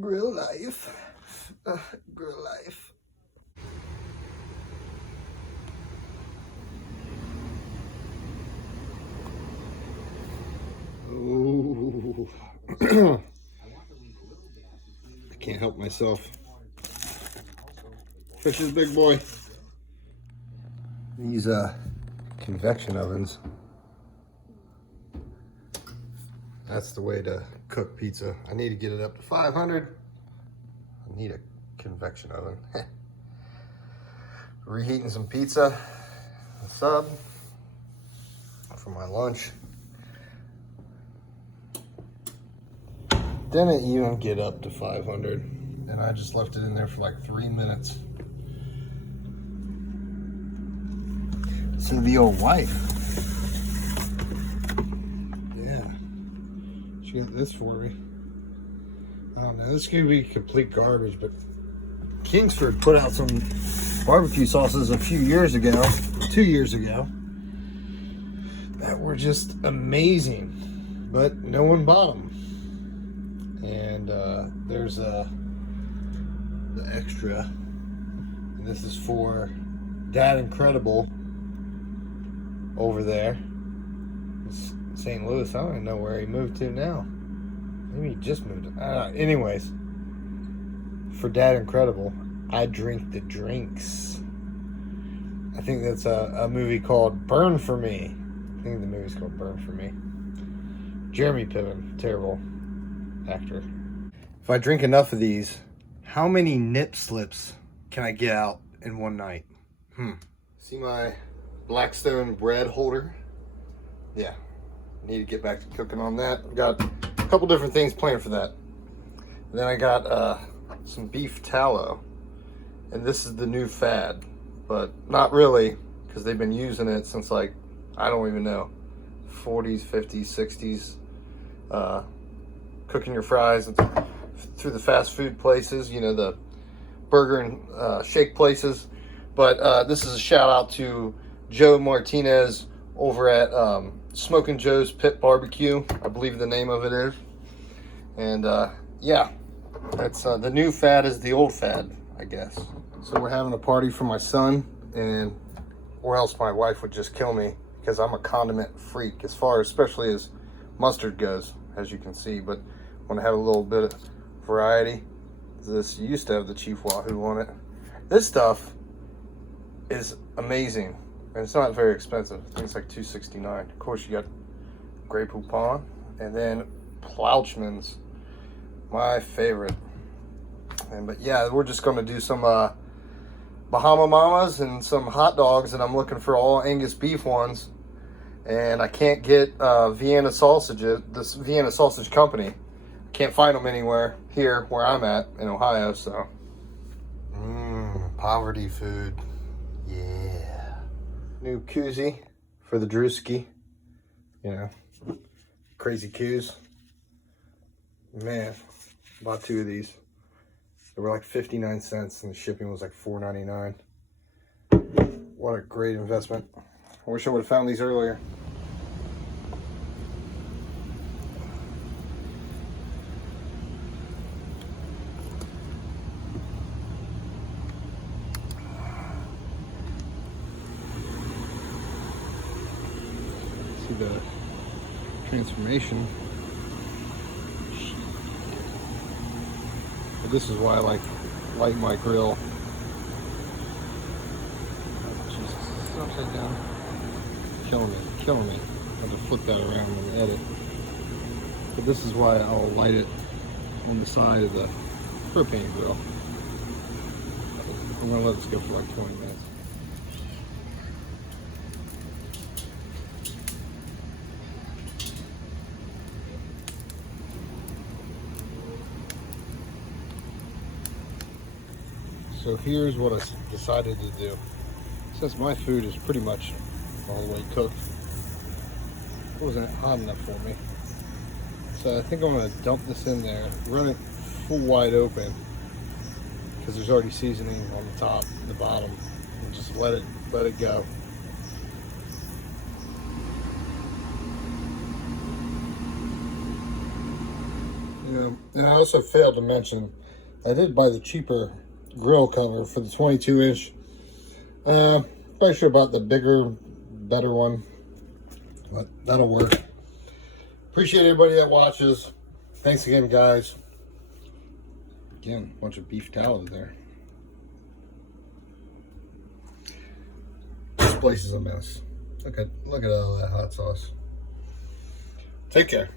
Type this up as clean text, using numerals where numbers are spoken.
Grill life. Grill life. Ooh. I can't help myself. Fish is big boy. These convection ovens. That's the way to cook pizza. I need to get it up to 500. I need a convection oven. Reheating some pizza, a sub for my lunch. Didn't even get up to 500, and I just left it in there for like 3 minutes. Listen to the old wife. Yeah, she got this for me. I don't know, this could be complete garbage, but Kingsford put out some barbecue sauces a few years ago, 2 years ago, that were just amazing, but no one bought them. And there's the extra, and this is for Dad Incredible over there in St. Louis. I don't even know where he moved to now. Maybe he just moved. Anyways, for Dad Incredible, I drink the drinks. I think that's a movie called Burn For Me. I think the movie's called Burn For Me. Jeremy Piven, terrible actor. If I drink enough of these, how many nip slips can I get out in one night? See my Blackstone bread holder? Yeah, need to get back to cooking on that. Got a couple different things planned for that. And then I got some beef tallow, and this is the new fad, but not really, because they've been using it since, like, I don't even know, 40s, 50s, 60s. Cooking your fries through the fast food places, you know, the burger and shake places. But this is a shout out to Joe Martinez over at Smoking Joe's Pit Barbecue, I believe the name of it is. And yeah, that's the new fad is the old fad, I guess. So we're having a party for my son, and or else my wife would just kill me, because I'm a condiment freak, as far as, especially as mustard goes, as you can see. But want to have a little bit of variety. This used to have the Chief Wahoo on it. This stuff is amazing, and it's not very expensive. I think it's like $2.69. Of course, you got Grey Poupon, and then Plouchman's, my favorite. But yeah, we're just going to do some Bahama Mamas and some hot dogs, and I'm looking for all Angus beef ones. And I can't get Vienna sausages, this Vienna Sausage Company. Can't find them anywhere here where I'm at in Ohio, so. Poverty food. Yeah. New koozie for the Drewski. You know, crazy coos. Man, bought 2 of these. They were like 59 cents and the shipping was like $4.99. What a great investment. I wish I would have found these earlier. See the transformation. But this is why I light my grill. Oh, Jesus, it's upside down. Killing me. I have to flip that around and edit. But this is why I'll light it on the side of the propane grill. I'm gonna let this go for like 20 minutes. So here's what I decided to do. Since my food is pretty much all the way cooked, it wasn't hot enough for me. So I think I'm gonna dump this in there, run it full wide open, because there's already seasoning on the top and the bottom, and just let it go. And I also failed to mention, I did buy the cheaper grill cover for the 22-inch. Probably should have bought the bigger, better one, but that'll work. Appreciate everybody that watches. Thanks again, guys. Again, a bunch of beef tallow there. This place is a mess. Look at all that hot sauce. Take care.